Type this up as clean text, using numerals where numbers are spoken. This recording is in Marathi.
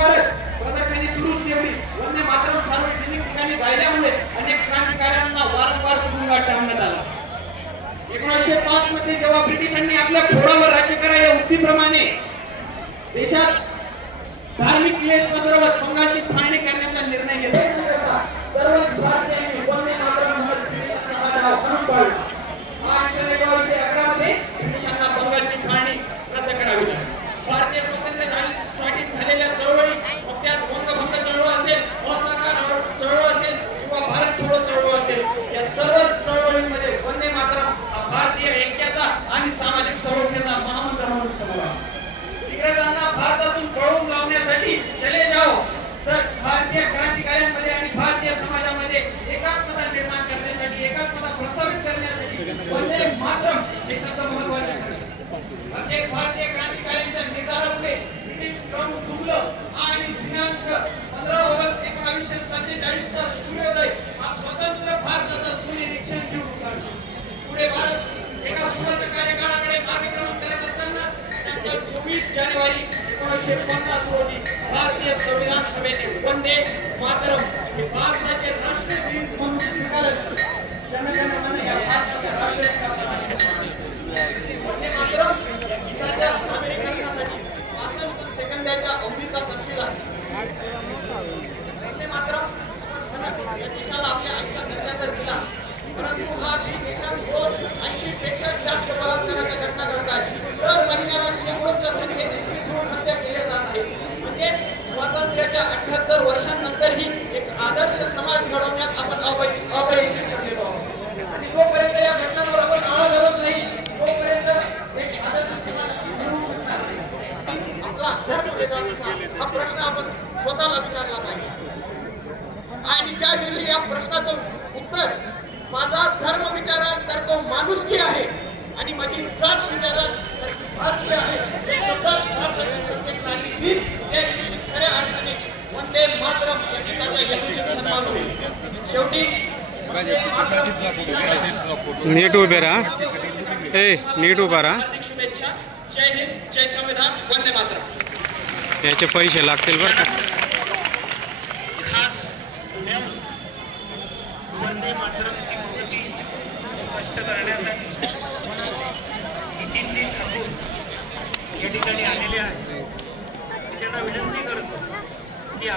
करत प्रदर्शनी सुरूच ठेवली। वंदे मातरम सार्वजनिक ठिकाणी गायल्यामुळे अनेक क्रांतिकारकांना वारंवार तुरुंगात टाकण्यात आला। 1905 मध्ये जेव्हा ब्रिटिशांनी आपल्या फोडावर राज्य करा या उक्तीप्रमाणे देशात धार्मिक क्लेश पसरवत बंगालची फाळणी करण्याचा निर्णय घेतला, सर्व भारतीयांनी वंदे मातरम आणि 1911 मध्ये ब्रिटिशांना बंगालची फाळणी रद्द करावी लागली। भारतीय स्वातंत्र्यासाठी झालेल्या चळवळी, मग त्यात वंगभंग चळवळ असेल, असहकार चळवळ असेल किंवा भारत छोडो चळवळ असेल, या सर्व चळवळींमध्ये वंदे मातरम हा भारतीय ऐक्याचा आणि सामाजिक सौहार्दाचा महामंत्र म्हणून समजला। इंग्रजांना भारतातून पळवून लावण्यासाठी चले जाओ, तर भारतीय क्रांतिकार्यांमध्ये आणि भारतीय समाजामध्ये एकात्मता निर्माण करण्यासाठी, एकात्मता प्रस्थापित करण्यासाठी वंदे मातरम हे शब्द महत्त्वाचे ठरले। अनेक भारतीय क्रांतिकार्यांच्या निर्धारामुळे ब्रिटिश क्रम झुकलं आणि दिनांक 15 ऑगस्ट 1947 चा सूर्योदय हा स्वतंत्र भारताचा सूर्यनिरीक्षण घेऊन उजाडला। पुढे भारत एका सुवर्ण कार्यकाळाकडे मार्गक्रमण करत असताना 24 जानेवारी 1950 रोजी भारतीय संविधान सभेने वंदे मातरम हे भारताचे राष्ट्रीय गीत म्हणून स्वीकारत जनगण मन या भारताच्या राष्ट्रीय वंदे मातरम या गीताच्या सादरीकरणासाठी 65 सेकंदाच्या अवधीचा तपशील आहे। वंदे मातरम या देशाला आपल्या आईचा दर्जा तर दिला, परंतु आज देशात रोज 80 पेक्षा जास्त बलात्काराच्या घटना घडत आहेत। दर महिन्याला शेकडोच्या संख्येने स्त्रीभ्रूण हत्या केल्या जात आहे। म्हणजे स्वातंत्र्याच्या 78 वर्षांनंतरही एक आदर्श समाज घडवण्यात आपण अपयशी ठरलेलो आहोत आणि जोपर्यंत या घटनांवर आपण आळा घालत नाही तोपर्यंत एक आदर्श समाज घडवू शकणार नाही। आपला धर्म वेगळा हा प्रश्न आपण स्वतःला विचारला पाहिजे आणि ज्या दिवशी या प्रश्नाचं उत्तर माझा धर्म विचारात तर तो माणुसकी आहे आणि माझी जात विचारात तर ती भारतीय आहे, हे शब्दात भारताचे प्रत्येक नागरिक त्या दिवशी खऱ्या अर्थाने वंदे मातरम या गीताच्या यथोचित सन्मान होईल। शेवटी नीट उभे राहा, नीट उभा राहा। शुभेच्छा। जय हिंद, जय संविधान, वंदे मातरम। याचे पैसे लागतील बरं का। खास वंदे मातरमची कृती स्पष्ट करण्यासाठी नितीनजी ठाकूर या ठिकाणी आलेले आहेत। त्यांना विनंती करतो की